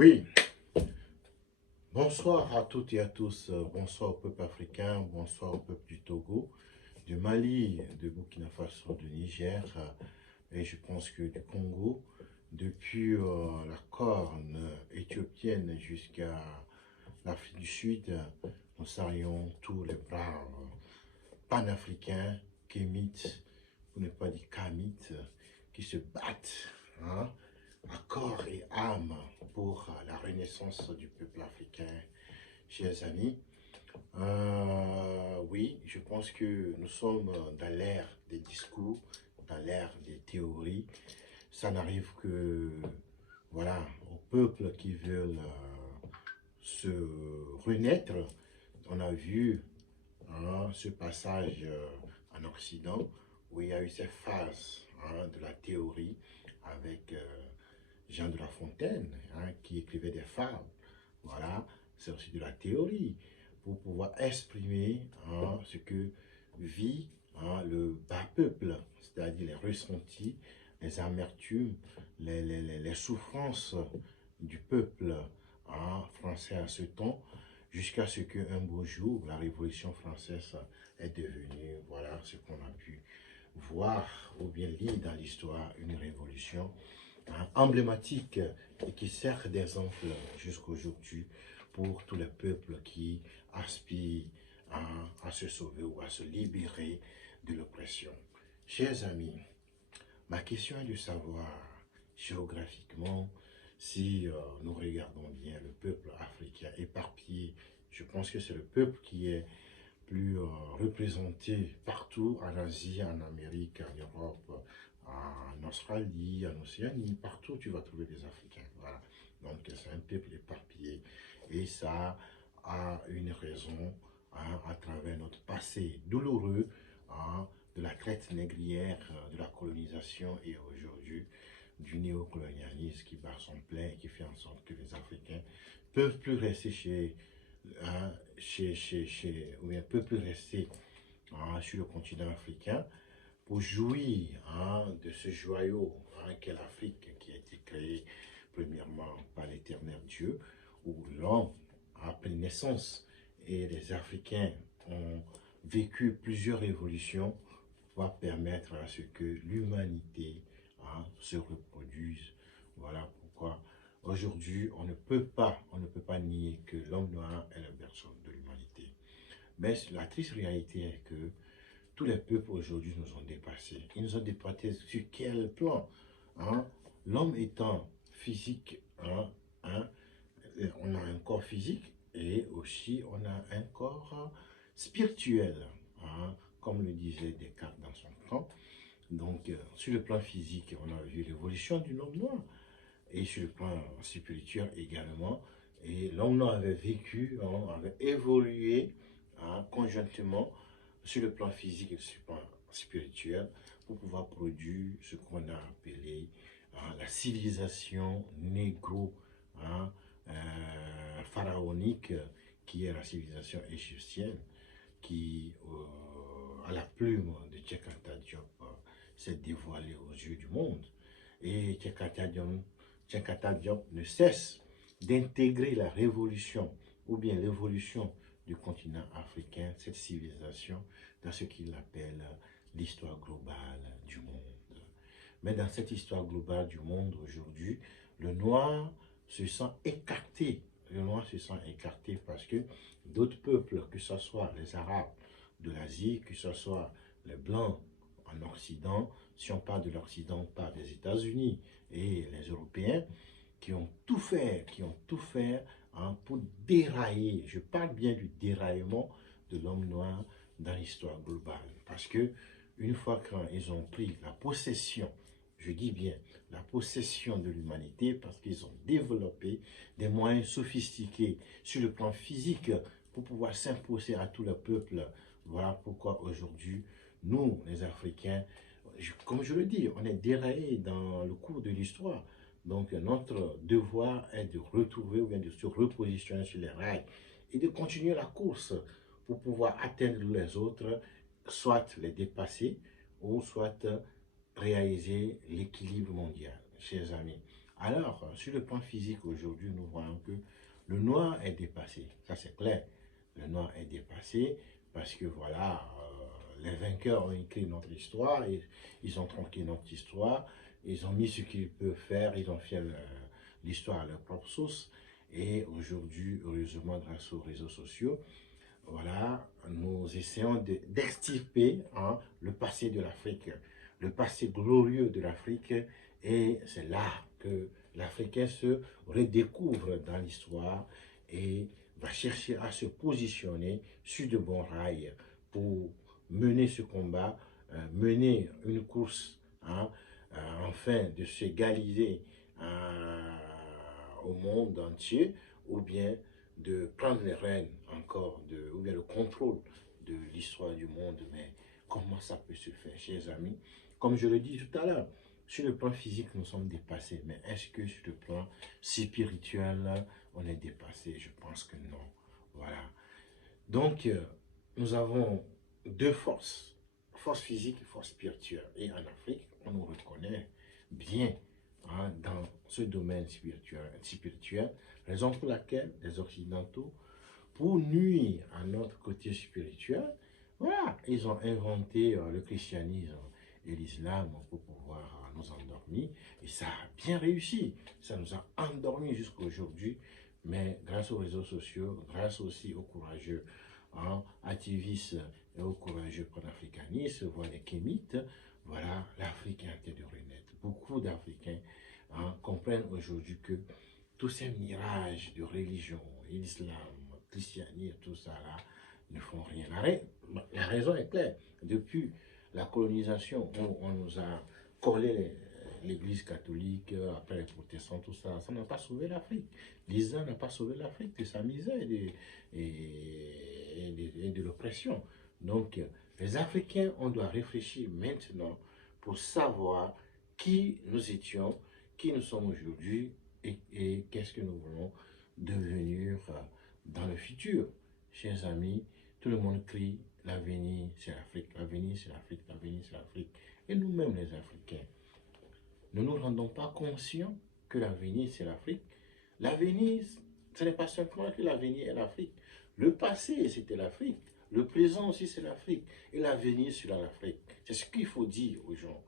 Oui, bonsoir à toutes et à tous. Bonsoir au peuple africain, bonsoir au peuple du Togo, du Mali, de Burkina Faso, du Niger, et je pense que du Congo, depuis la Corne éthiopienne jusqu'à l'Afrique du Sud, nous saluons tous les braves panafricains, kémites, pour ne pas dire kamites, qui se battent, hein, à corps et âme pour la renaissance du peuple africain, chers amis. Oui, je pense que nous sommes dans l'ère des discours, dans l'ère des théories. Ça n'arrive que, voilà, aux peuples qui veulent se renaître. On a vu, hein, ce passage en Occident où il y a eu cette phase, hein, de la théorie avec Jean de La Fontaine, hein, qui écrivait des fables. Voilà, c'est aussi de la théorie pour pouvoir exprimer, hein, ce que vit, hein, le bas peuple, c'est-à-dire les ressentis, les amertumes, les souffrances du peuple, hein, français à ce temps, jusqu'à ce qu'un beau jour, la Révolution française est devenue, voilà, ce qu'on a pu voir ou bien lire dans l'histoire, une révolution, hein, emblématique et qui sert d'exemple jusqu'à aujourd'hui pour tous les peuples qui aspirent à se sauver ou à se libérer de l'oppression. Chers amis, ma question est de savoir géographiquement si nous regardons bien le peuple africain éparpillé. Je pense que c'est le peuple qui est plus représenté partout en Asie, en Amérique, en Europe, en Australie, en Océanie, partout tu vas trouver des Africains. Voilà. Donc c'est un peuple éparpillé et ça a une raison, hein, à travers notre passé douloureux, hein, de la traite négrière, de la colonisation et aujourd'hui du néocolonialisme qui bat son plein et qui fait en sorte que les Africains peuvent plus rester hein, ou bien peuvent plus rester, hein, sur le continent africain pour jouir, hein, de ce joyau, hein, qu'est l'Afrique, qui a été créé premièrement par l'éternel Dieu, où l'homme a pris naissance et les Africains ont vécu plusieurs révolutions va permettre à ce que l'humanité, hein, se reproduise. Voilà pourquoi aujourd'hui on ne peut pas nier que l'homme noir est la personne de l'humanité. Mais la triste réalité est que tous les peuples aujourd'hui nous ont dépassés. Ils nous ont dépassés sur quel plan, hein? L'homme étant physique, hein, hein, on a un corps physique et aussi on a un corps spirituel, hein, comme le disait Descartes dans son temps. Donc, sur le plan physique, on a vu l'évolution du homme noir et sur le plan spirituel également. Et l'homme noir avait vécu, hein, avait évolué, hein, conjointement sur le plan physique et sur le plan spirituel pour pouvoir produire ce qu'on a appelé, hein, la civilisation négro, hein, pharaonique, qui est la civilisation égyptienne, qui, à la plume de Cheikh Anta Diop, s'est dévoilée aux yeux du monde. Et Cheikh Anta Diop ne cesse d'intégrer la révolution ou bien l'évolution du continent africain, cette civilisation, dans ce qu'il appelle l'histoire globale du monde. Mais dans cette histoire globale du monde aujourd'hui, le noir se sent écarté. Le noir se sent écarté parce que d'autres peuples, que ce soit les Arabes de l'Asie, que ce soit les Blancs en Occident, si on parle de l'Occident, on parle des États-Unis et les Européens, qui ont tout fait, hein, pour dérailler. Je parle bien du déraillement de l'homme noir dans l'histoire globale. Parce que une fois qu'ils ont pris la possession, je dis bien la possession de l'humanité, parce qu'ils ont développé des moyens sophistiqués sur le plan physique pour pouvoir s'imposer à tout le peuple. Voilà pourquoi aujourd'hui, nous, les Africains, comme je le dis, on est déraillés dans le cours de l'histoire. Donc, notre devoir est de retrouver ou bien de se repositionner sur les rails et de continuer la course pour pouvoir atteindre les autres, soit les dépasser ou soit réaliser l'équilibre mondial. Chers amis, Alors, sur le plan physique, aujourd'hui, nous voyons que le noir est dépassé. Ça, c'est clair. Le noir est dépassé parce que, voilà, les vainqueurs ont écrit notre histoire, ils ont tronqué notre histoire, ils ont mis ce qu'ils peuvent faire, ils ont fait l'histoire à leur propre sauce. Et aujourd'hui, heureusement, grâce aux réseaux sociaux, voilà, nous essayons d'extirper le passé de l'Afrique, le passé glorieux de l'Afrique, et c'est là que l'Africain se redécouvre dans l'histoire et va chercher à se positionner sur de bons rails pour mener ce combat, mener une course, afin de s'égaliser au monde entier, ou bien de prendre les rênes encore, ou bien le contrôle de l'histoire du monde. Mais comment ça peut se faire, chers amis? Comme je le dis tout à l'heure, sur le plan physique, nous sommes dépassés. Mais est-ce que sur le plan spirituel, on est dépassé? Je pense que non. Voilà. Donc, nous avons deux forces, force physique et force spirituelle. Et en Afrique, on nous reconnaît bien dans ce domaine spirituel, raison pour laquelle les Occidentaux, pour nuire à notre côté spirituel, voilà, ils ont inventé le christianisme et l'islam pour pouvoir nous endormir. Et ça a bien réussi. Ça nous a endormis jusqu'à aujourd'hui. Mais grâce aux réseaux sociaux, grâce aussi aux courageux activistes et aux courageux panafricanistes, voire les kémites, voilà, l'Afrique est en train de renaître. Beaucoup d'Africains comprennent aujourd'hui que tous ces mirages de religion, islam, christianisme, tout ça là, ne font rien. La raison est claire. Depuis la colonisation, on nous a collé l'Église catholique, après les protestants, tout ça, ça n'a pas sauvé l'Afrique. L'islam n'a pas sauvé l'Afrique de sa misère et de l'oppression. Donc, les Africains, on doit réfléchir maintenant pour savoir qui nous étions, qui nous sommes aujourd'hui et qu'est-ce que nous voulons devenir dans le futur. Chers amis, tout le monde crie l'avenir c'est l'Afrique, l'avenir c'est l'Afrique, l'avenir c'est l'Afrique. Et nous-mêmes les Africains, ne nous rendons pas conscients que l'avenir c'est l'Afrique. L'avenir, ce n'est pas simplement que l'avenir est l'Afrique. Le passé c'était l'Afrique, le présent aussi c'est l'Afrique et l'avenir sera l'Afrique. C'est ce qu'il faut dire aux gens.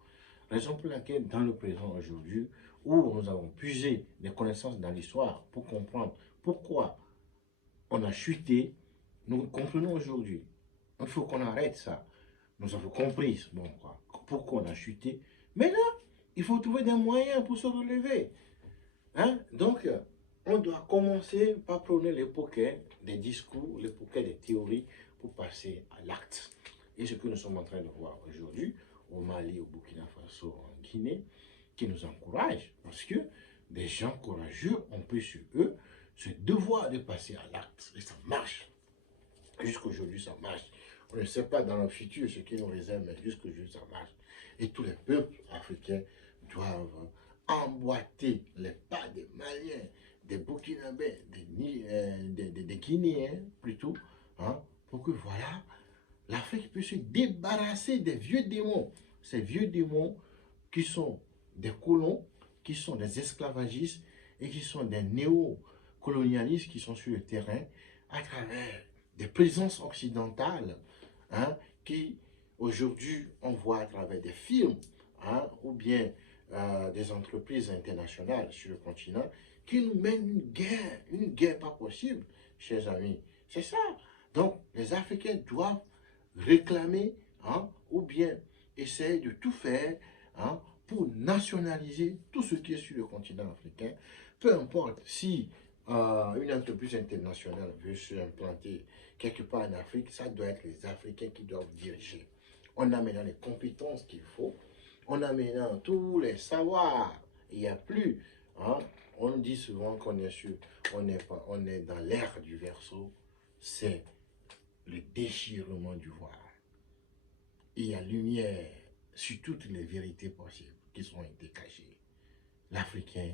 Raison pour laquelle dans le présent aujourd'hui, où nous avons puisé des connaissances dans l'histoire pour comprendre pourquoi on a chuté, nous comprenons aujourd'hui. Il faut qu'on arrête ça. Nous avons compris bon, quoi, pourquoi on a chuté. Maintenant, il faut trouver des moyens pour se relever. Donc, on doit commencer par prôner l'époque des discours, l'époque des théories pour passer à l'acte. Et ce que nous sommes en train de voir aujourd'hui, au Mali, au Burkina Faso, en Guinée, qui nous encourage, parce que des gens courageux ont pris sur eux ce devoir de passer à l'acte. Et ça marche. Jusqu'aujourd'hui, ça marche. On ne sait pas dans le futur ce qui nous réserve, mais jusqu'aujourd'hui, ça marche. Et tous les peuples africains doivent emboîter les pas des Maliens, des Burkinabés, des Guinéens plutôt, pour que voilà, l'Afrique puisse se débarrasser des vieux démons. Ces vieux démons qui sont des colons, qui sont des esclavagistes et qui sont des néocolonialistes qui sont sur le terrain à travers des présences occidentales qui aujourd'hui on voit à travers des films ou bien des entreprises internationales sur le continent qui nous mènent une guerre pas possible, chers amis. C'est ça. Donc les Africains doivent réclamer ou bien essayer de tout faire pour nationaliser tout ce qui est sur le continent africain. Peu importe si une entreprise internationale veut s'implanter quelque part en Afrique, ça doit être les Africains qui doivent diriger. On a maintenant les compétences qu'il faut, on a maintenant tous les savoirs. Il n'y a plus. On dit souvent qu'on est sur, on est dans l'ère du verseau. C'est le déchirement du voile. Il y a lumière sur toutes les vérités possibles qui ont été cachées. L'Africain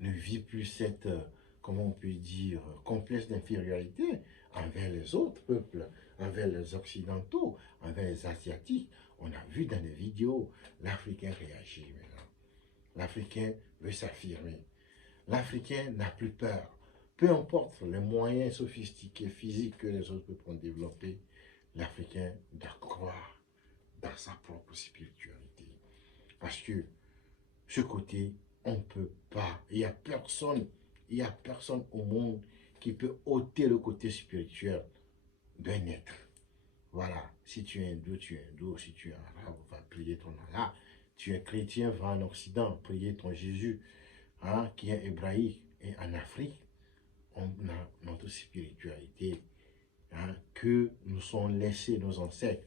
ne vit plus cette, comment on peut dire, complexe d'infériorité envers les autres peuples, envers les Occidentaux, envers les Asiatiques. On a vu dans les vidéos, l'Africain réagit maintenant. L'Africain veut s'affirmer. L'Africain n'a plus peur. Peu importe les moyens sophistiqués, physiques que les autres peuvent développer, l'Africain doit croire dans sa propre spiritualité. Parce que ce côté, on ne peut pas. Il n'y a personne au monde qui peut ôter le côté spirituel d'un être. Voilà, si tu es hindou, tu es hindou. Si tu es arabe, va prier ton Allah. Tu es chrétien, va en Occident, prier ton Jésus, hein, qui est hébraïque. Et en Afrique, on a notre spiritualité, hein, que nous sont laissés nos ancêtres.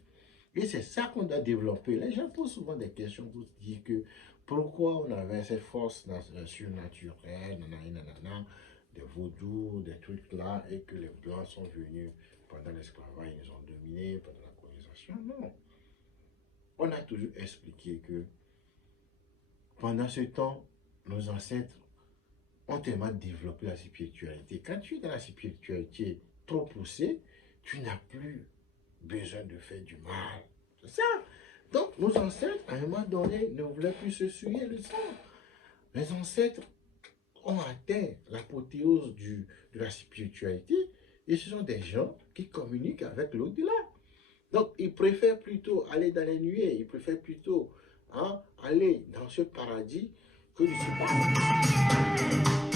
Et c'est ça qu'on doit développer. Les gens posent souvent des questions pour se dire que pourquoi on avait cette force surnaturelle, nanana, des vaudous, des trucs là, et que les Blancs sont venus pendant l'esclavage, ils ont dominé pendant la colonisation. Non. On a toujours expliqué que pendant ce temps, nos ancêtres ont tellement développé la spiritualité. Quand tu es dans la spiritualité trop poussée, tu n'as plus besoin de faire du mal. C'est ça. Donc, nos ancêtres, à un moment donné, ne voulaient plus se souiller le sang. Les ancêtres ont atteint l'apothéose de la spiritualité et ce sont des gens qui communiquent avec l'au-delà. Donc, ils préfèrent plutôt aller dans les nuées, ils préfèrent plutôt aller dans ce paradis que de se